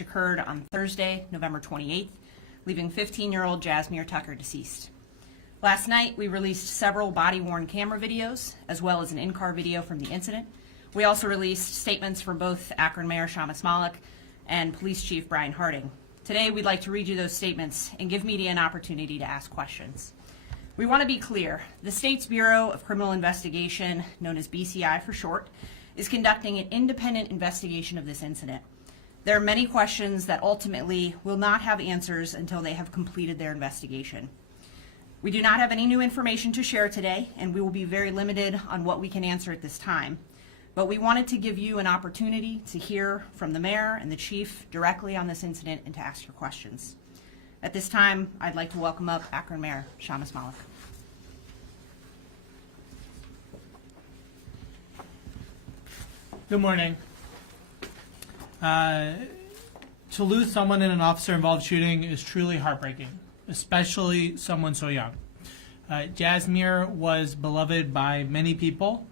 which occurred on Thursday, November 28th, leaving 15-year-old Jazmir Tucker deceased. Last night, we released several body-worn camera videos, as well as an in-car video from the incident. We also released statements from both Akron Mayor Shamus Malik and Police Chief Brian Harding. Today, we'd like to read you those statements and give media an opportunity to ask questions. We want to be clear. The state's Bureau of Criminal Investigation, known as BCI for short, is conducting an independent investigation of this incident. There are many questions that ultimately will not have answers until they have completed their investigation. We do not have any new information to share today, and we will be very limited on what we can answer at this time. But we wanted to give you an opportunity to hear from the mayor and the chief directly on this incident and to ask your questions. At this time, I'd like to welcome up Akron Mayor Shamus Malik. Good morning. To lose someone in an officer-involved shooting is truly heartbreaking, especially someone so young. Jazmir was beloved by many people,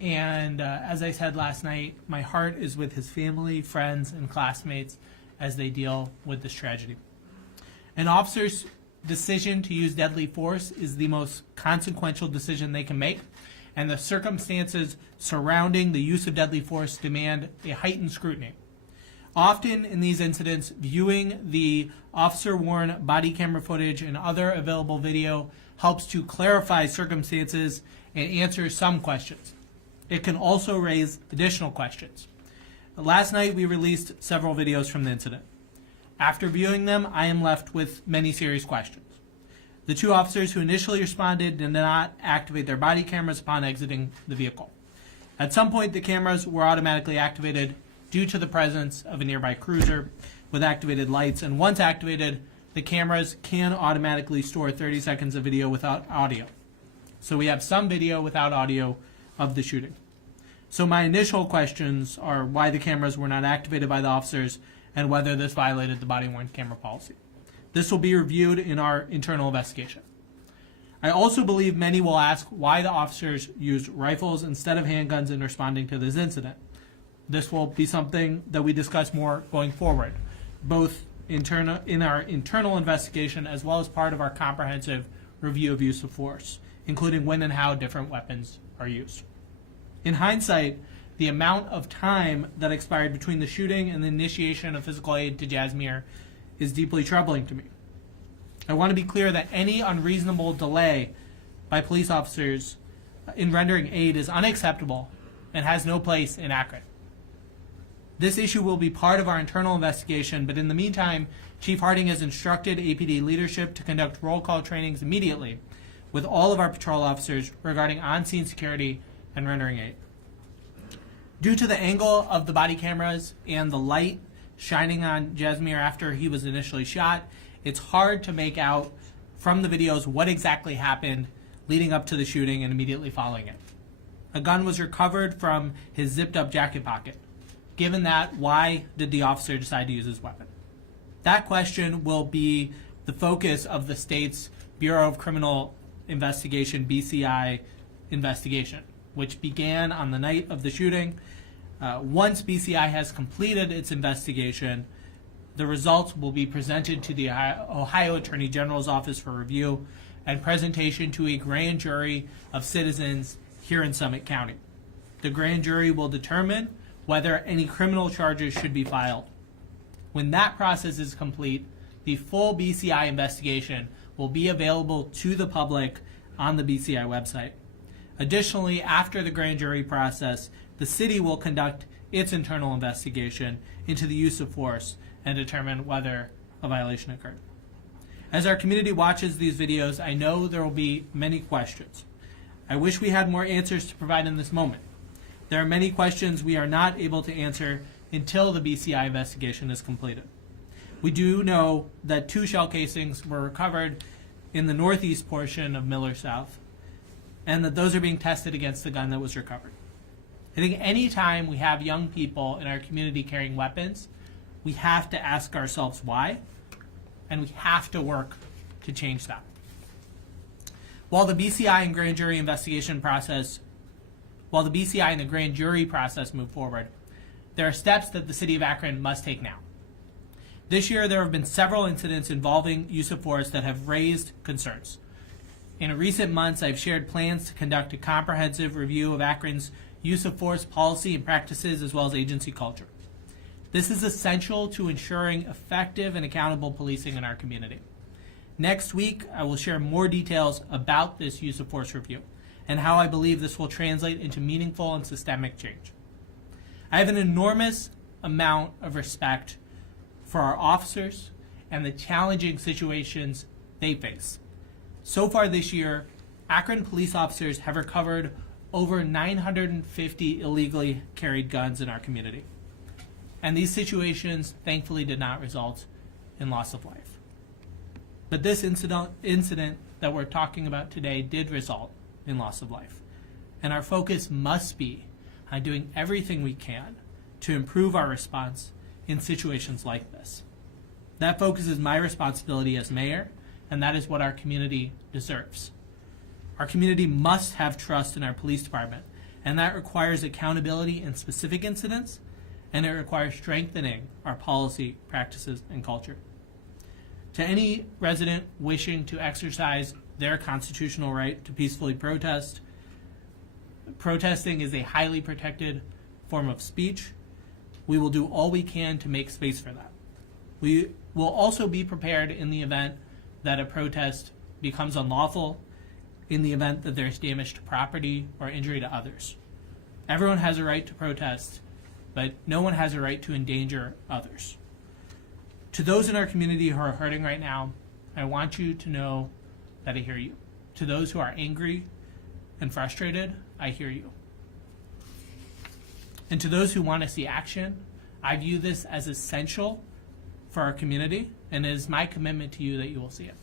and as I said last night, my heart is with his family, friends, and classmates as they deal with this tragedy. An officer's decision to use deadly force is the most consequential decision they can make, and the circumstances surrounding the use of deadly force demand a heightened scrutiny. Often in these incidents, viewing the officer-worn body camera footage and other available video helps to clarify circumstances and answer some questions. It can also raise additional questions. Last night, we released several videos from the incident. After viewing them, I am left with many serious questions. The two officers who initially responded did not activate their body cameras upon exiting the vehicle. At some point, the cameras were automatically activated due to the presence of a nearby cruiser with activated lights, and once activated, the cameras can automatically store 30 seconds of video without audio. So we have some video without audio of the shooting. So my initial questions are why the cameras were not activated by the officers and whether this violated the body-worn camera policy. This will be reviewed in our internal investigation. I also believe many will ask why the officers used rifles instead of handguns in responding to this incident. This will be something that we discuss more going forward, both in our internal investigation as well as part of our comprehensive review of use of force, including when and how different weapons are used. In hindsight, the amount of time that expired between the shooting and the initiation of physical aid to Jazmir is deeply troubling to me. I want to be clear that any unreasonable delay by police officers in rendering aid is unacceptable and has no place in Akron. This issue will be part of our internal investigation, but in the meantime, Chief Harding has instructed APD leadership to conduct roll call trainings immediately with all of our patrol officers regarding on-scene security and rendering aid. Due to the angle of the body cameras and the light shining on Jazmir after he was initially shot, it's hard to make out from the videos what exactly happened leading up to the shooting and immediately following it. A gun was recovered from his zipped-up jacket pocket. Given that, why did the officer decide to use his weapon? That question will be the focus of the state's Bureau of Criminal Investigation, BCI, investigation, which began on the night of the shooting. Once BCI has completed its investigation, the results will be presented to the Ohio Attorney General's office for review and presentation to a grand jury of citizens here in Summit County. The grand jury will determine whether any criminal charges should be filed. When that process is complete, the full BCI investigation will be available to the public on the BCI website. Additionally, after the grand jury process, the city will conduct its internal investigation into the use of force and determine whether a violation occurred. As our community watches these videos, I know there will be many questions. I wish we had more answers to provide in this moment. There are many questions we are not able to answer until the BCI investigation is completed. We do know that 2 shell casings were recovered in the northeast portion of Miller South, and that those are being tested against the gun that was recovered. I think any time we have young people in our community carrying weapons, we have to ask ourselves why, and we have to work to change that. While the BCI and grand jury investigation process, while the BCI and the grand jury process move forward, there are steps that the city of Akron must take now. This year, there have been several incidents involving use of force that have raised concerns. In recent months, I've shared plans to conduct a comprehensive review of Akron's use of force policy and practices, as well as agency culture. This is essential to ensuring effective and accountable policing in our community. Next week, I will share more details about this use of force review and how I believe this will translate into meaningful and systemic change. I have an enormous amount of respect for our officers and the challenging situations they face. So far this year, Akron police officers have recovered over 950 illegally carried guns in our community. And these situations thankfully did not result in loss of life. But this incident that we're talking about today did result in loss of life. And our focus must be on doing everything we can to improve our response in situations like this. That focus is my responsibility as mayor, and that is what our community deserves. Our community must have trust in our police department, and that requires accountability in specific incidents, and it requires strengthening our policy, practices, and culture. To any resident wishing to exercise their constitutional right to peacefully protest, protesting is a highly protected form of speech. We will do all we can to make space for that. We will also be prepared in the event that a protest becomes unlawful, in the event that there's damage to property or injury to others. Everyone has a right to protest, but no one has a right to endanger others. To those in our community who are hurting right now, I want you to know that I hear you. To those who are angry and frustrated, I hear you. And to those who want to see action, I view this as essential for our community, and it is my commitment to you that you will see it.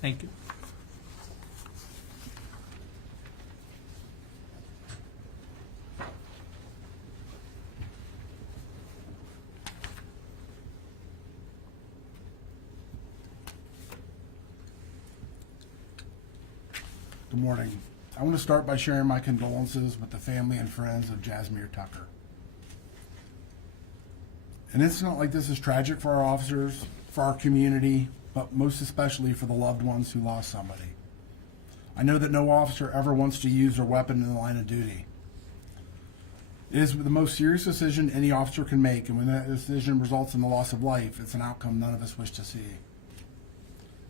Thank you. Good morning. I want to start by sharing my condolences with the family and friends of Jazmir Tucker. An incident like this is tragic for our officers, for our community, but most especially for the loved ones who lost somebody. I know that no officer ever wants to use their weapon in the line of duty. It is the most serious decision any officer can make, and when that decision results in the loss of life, it's an outcome none of us wish to see.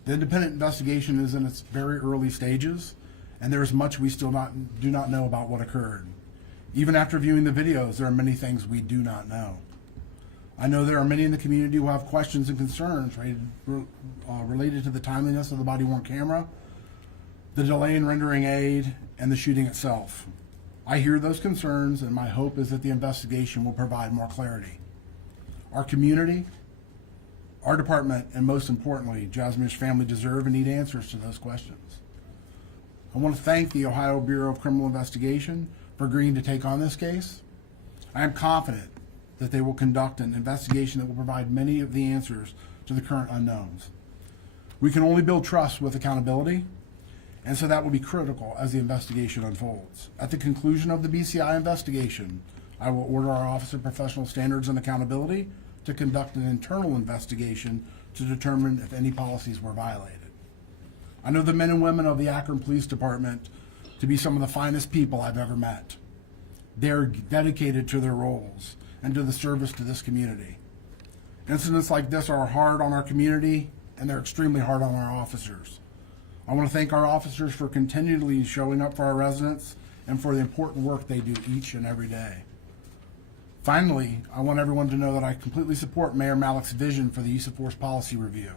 The independent investigation is in its very early stages, and there is much we still do not know about what occurred. Even after viewing the videos, there are many things we do not know. I know there are many in the community who have questions and concerns related to the timeliness of the body-worn camera, the delay in rendering aid, and the shooting itself. I hear those concerns, and my hope is that the investigation will provide more clarity. Our community, our department, and most importantly, Jazmir's family deserve and need answers to those questions. I want to thank the Ohio Bureau of Criminal Investigation for agreeing to take on this case. I am confident that they will conduct an investigation that will provide many of the answers to the current unknowns. We can only build trust with accountability, and so that will be critical as the investigation unfolds. At the conclusion of the BCI investigation, I will order our Office of Professional Standards and Accountability to conduct an internal investigation to determine if any policies were violated. I know the men and women of the Akron Police Department to be some of the finest people I've ever met. They're dedicated to their roles and to the service to this community. Incidents like this are hard on our community, and they're extremely hard on our officers. I want to thank our officers for continually showing up for our residents and for the important work they do each and every day. Finally, I want everyone to know that I completely support Mayor Malik's vision for the use of force policy review.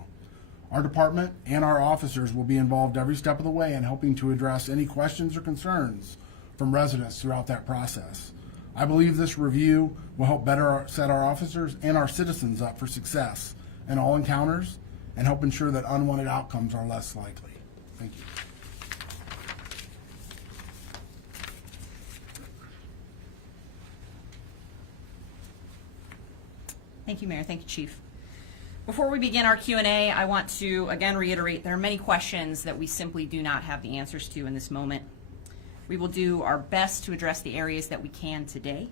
Our department and our officers will be involved every step of the way in helping to address any questions or concerns from residents throughout that process. I believe this review will help better set our officers and our citizens up for success in all encounters and help ensure that unwanted outcomes are less likely. Thank you. Thank you, Mayor. Thank you, Chief. Before we begin our Q&A, I want to again reiterate there are many questions that we simply do not have the answers to in this moment. We will do our best to address the areas that we can today.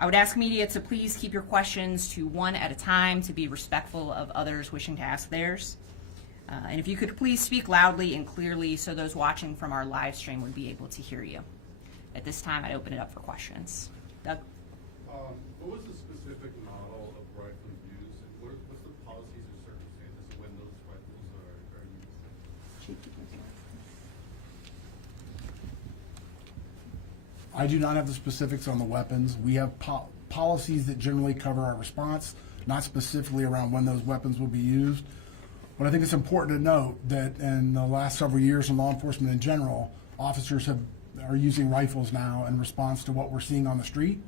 I would ask media to please keep your questions to one at a time to be respectful of others wishing to ask theirs. And if you could please speak loudly and clearly so those watching from our live stream would be able to hear you. At this time, I'd open it up for questions. Doug? What was the specific model of rifle used, and what's the policies or circumstances when those rifles are used? I do not have the specifics on the weapons. We have policies that generally cover our response, not specifically around when those weapons will be used. But I think it's important to note that in the last several years in law enforcement in general, officers are using rifles now in response to what we're seeing on the street.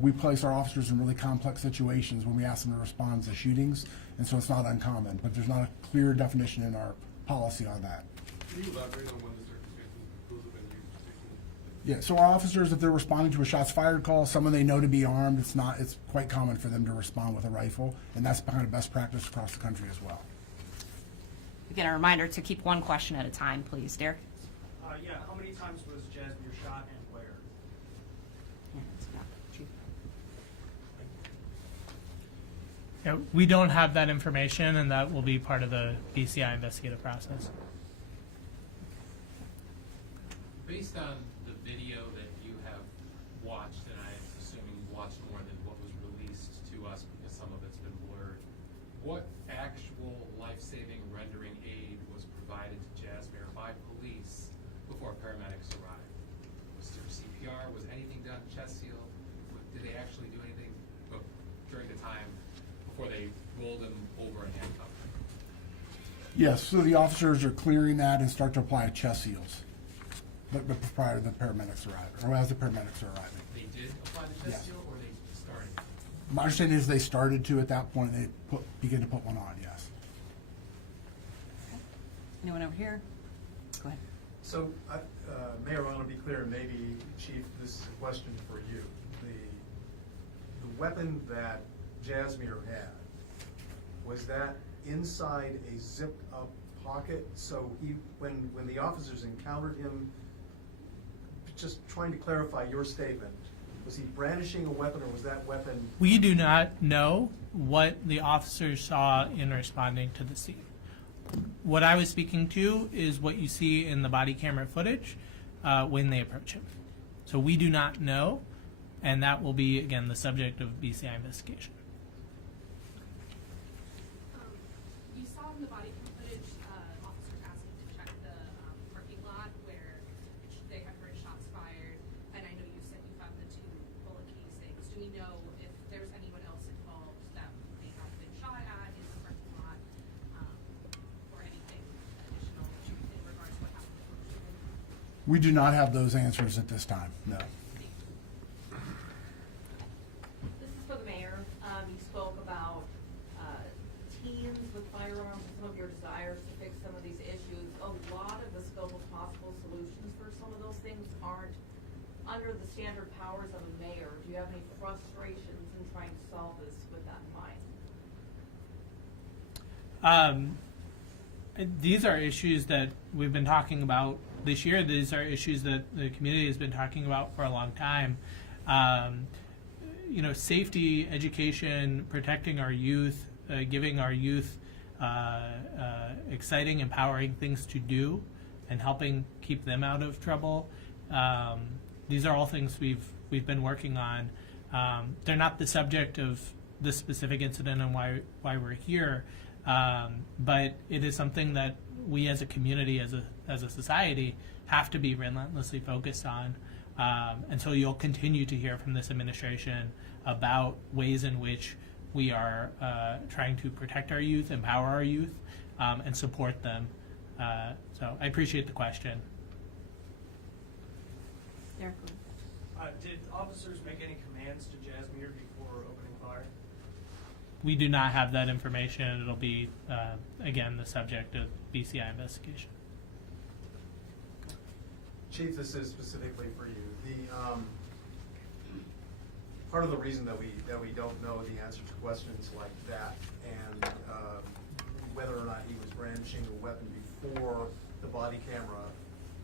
We place our officers in really complex situations when we ask them to respond to shootings, and so it's not uncommon, but there's not a clear definition in our policy on that. Can you elaborate on when the circumstances those have been used particularly? Yeah, so our officers, if they're responding to a shots fired call, someone they know to be armed, it's quite common for them to respond with a rifle, and that's kind of best practice across the country as well. Again, a reminder to keep one question at a time, please. Derek? Yeah, how many times was Jazmir shot and where? Yeah, we don't have that information, and that will be part of the BCI investigative process. Based on the video that you have watched, and I'm assuming you watched more than what was released to us because some of it's been blurred, what actual life-saving rendering aid was provided to Jazmir by police before paramedics arrived? Was there CPR? Was anything done? Chest seal? Did they actually do anything during the time before they rolled him over and handcuffed him? Yes, so the officers are clearing that and start to apply chest seals, but prior to the paramedics arriving, or as the paramedics are arriving. They did apply the chest Yes. seal, or they started? My understanding is they started to at that point, they began to put one on, yes. Anyone over here? Go ahead. So, Mayor, I want to be clear, and maybe Chief, this is a question for you. The weapon that Jazmir had, was that inside a zipped up pocket? So when the officers encountered him, just trying to clarify your statement, was he brandishing a weapon, or was that weapon? We do not know what the officers saw in responding to the scene. What I was speaking to is what you see in the body camera footage when they approach him. So we do not know, and that will be, again, the subject of BCI investigation. You saw in the body cam footage officers asking to check the parking lot where they have heard shots fired, and I know you said you found the 2 bullet casings. Do we know if there's anyone else involved that may have been shot at in the parking lot, or anything additional in regards to what happened before the shooting? We do not have those answers at this time, no. This is for the mayor. You spoke about teens with firearms and some of your desires to fix some of these issues. A lot of the scope of possible solutions for some of those things aren't under the standard powers of a mayor. Do you have any frustrations in trying to solve this with that in mind? These are issues that we've been talking about this year. These are issues that the community has been talking about for a long time. Safety, education, protecting our youth, giving our youth exciting, empowering things to do, and helping keep them out of trouble. These are all things we've been working on. They're not the subject of this specific incident and why we're here, but it is something that we as a community, as a society, have to be relentlessly focused on. And so you'll continue to hear from this administration about ways in which we are trying to protect our youth, empower our youth, and support them. So I appreciate the question. Derek? Did officers make any commands to Jazmir before opening fire? We do not have that information. It'll be, again, the subject of BCI investigation. Chief, this is specifically for you. Part of the reason that we don't know the answer to questions like that, and whether or not he was brandishing a weapon before the body camera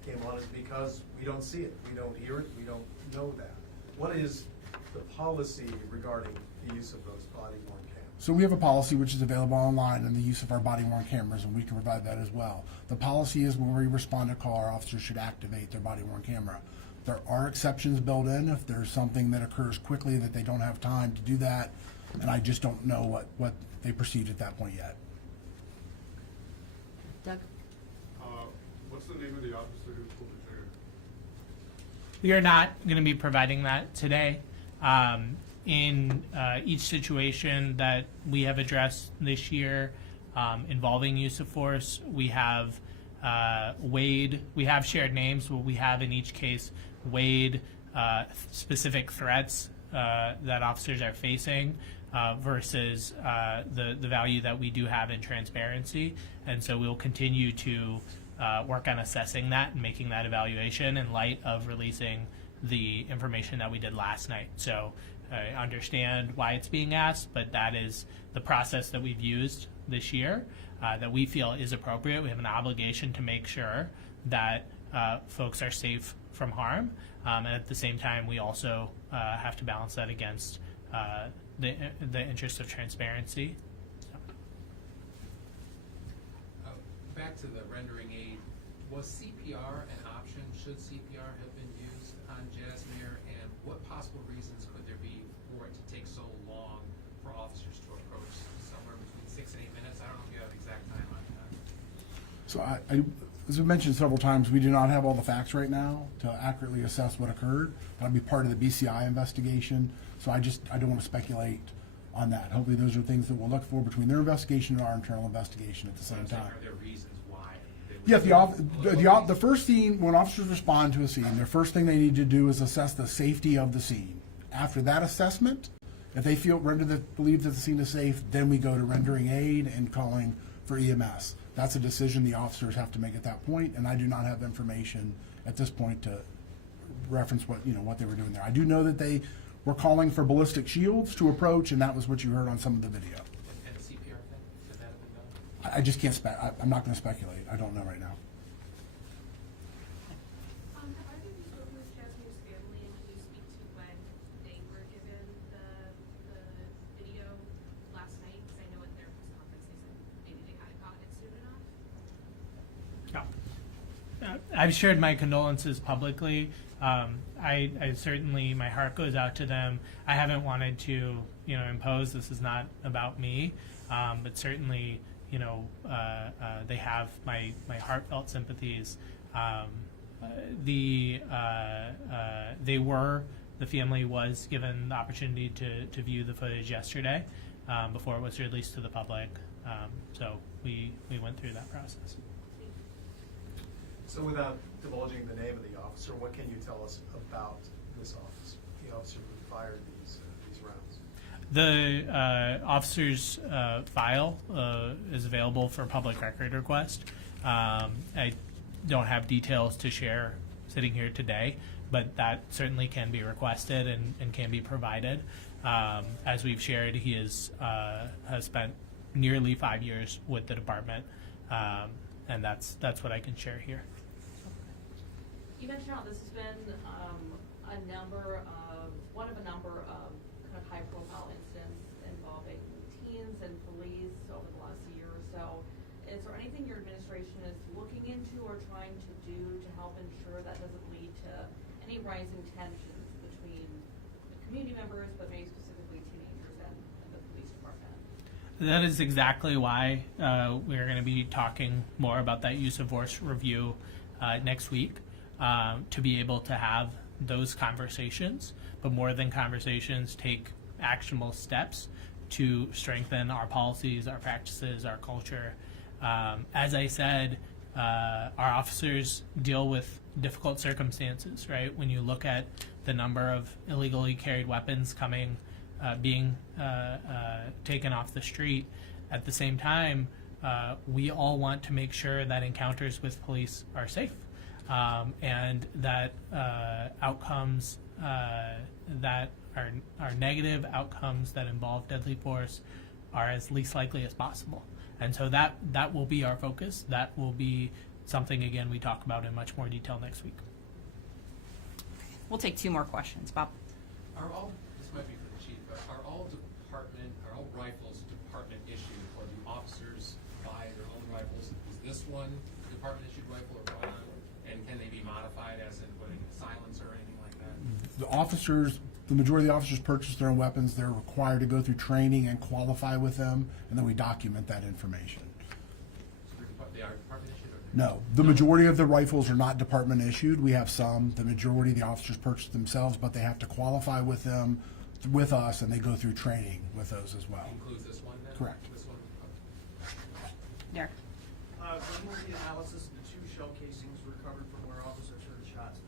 came on, is because we don't see it, we don't hear it, we don't know that. What is the policy regarding the use of those body-worn cameras? So we have a policy which is available online and the use of our body-worn cameras, and we can provide that as well. The policy is when we respond to a call, our officers should activate their body-worn camera. There are exceptions built in if there's something that occurs quickly that they don't have time to do that, and I just don't know what they perceived at that point yet. Doug? What's the name of the officer who pulled the trigger? We are not going to be providing that today. In each situation that we have addressed this year involving use of force, we have weighed, we have shared names, but we have in each case weighed specific threats that officers are facing versus the value that we do have in transparency. And so we'll continue to work on assessing that and making that evaluation in light of releasing the information that we did last night. So I understand why it's being asked, but that is the process that we've used this year that we feel is appropriate. We have an obligation to make sure that folks are safe from harm, and at the same time we also have to balance that against the interest of transparency. Back to the rendering aid, was CPR an option? Should CPR have been used on Jazmir? And what possible reasons could there be for it to take so long for officers to approach? Somewhere between 6 and 8 minutes? I don't know if you have an exact time on that. So as we mentioned several times, we do not have all the facts right now to accurately assess what occurred. That'll be part of the BCI investigation. So I don't want to speculate on that. Hopefully those are things that we'll look for between their investigation and our internal investigation at the same time. Are there reasons why? Yes, the first thing, when officers respond to a scene, the first thing they need to do is assess the safety of the scene. After that assessment, if they believe that the scene is safe, then we go to rendering aid and calling for EMS. That's a decision the officers have to make at that point, and I do not have information at this point to reference what they were doing there. I do know that they were calling for ballistic shields to approach, and that was what you heard on some of the video. And the CPR thing, could that have been done? I just can't I'm not going to speculate. I don't know right now. Have either of you spoken with Jazmir's family, and can you speak to when they were given the video last night? Because I know at their press conference they said maybe they hadn't gotten it soon enough. I've shared my condolences publicly. I certainly, my heart goes out to them. I haven't wanted to, impose. This is not about me, but certainly, they have my heartfelt sympathies. The family was given the opportunity to view the footage yesterday before it was released to the public. So we went through that process. So without divulging the name of the officer, what can you tell us about this officer, the officer who fired these rounds? The officer's file is available for public record request. I don't have details to share sitting here today, but that certainly can be requested and can be provided. As we've shared, he has spent nearly 5 years with the department, and that's what I can share here. You mentioned how this has been one of a number of kind of high-profile incidents involving teens and police over the last year or so. Is there anything your administration is looking into or trying to do to help ensure that doesn't lead to any rising tensions between the community members, but maybe specifically teenagers and the police department? That is exactly why we're going to be talking more about that use of force review next week. To be able to have those conversations, but more than conversations, take actionable steps to strengthen our policies, our practices, our culture. As I said, our officers deal with difficult circumstances, right? When you look at the number of illegally carried weapons being taken off the street, at the same time, we all want to make sure that encounters with police are safe. And that outcomes that are negative outcomes that involve deadly force are as least likely as possible. And so that will be our focus. That will be something, again, we talk about in much more detail next week. We'll take 2 more questions. Bob? Are all, as might be for the chief, but are all rifles department issued, or do officers buy their own rifles? Is this one department issued rifle or bought on? And can they be modified as in putting a silencer or anything like that? The majority of the officers purchase their own weapons. They're required to go through training and qualify with them, and then we document that information. So they are department issued, or they're No, the majority of the rifles are not department issued. We have some. The majority of the officers purchase themselves, but they have to qualify with them, with us, and they go through training with those as well. includes this one then? Correct. This one? Derek? When will the analysis of the 2 shell casings recovered from where officers heard shots?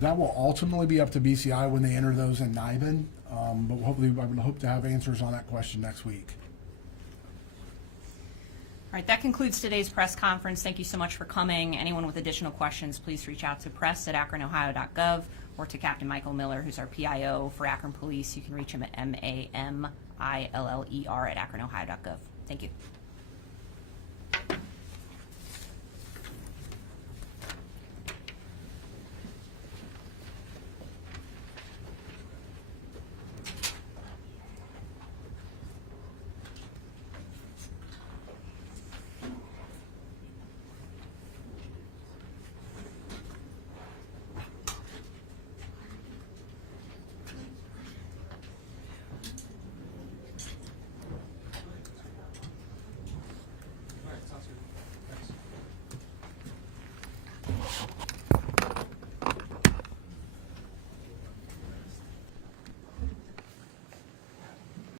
That will ultimately be up to BCI when they enter those in NIBIN, but hopefully, I would hope to have answers on that question next week. All right, that concludes today's press conference. Thank you so much for coming. Anyone with additional questions, please reach out to press@akronohio.gov or to Captain Michael Miller, who's our PIO for Akron Police. You can reach him at MAMILLER@akronohio.gov. Thank you.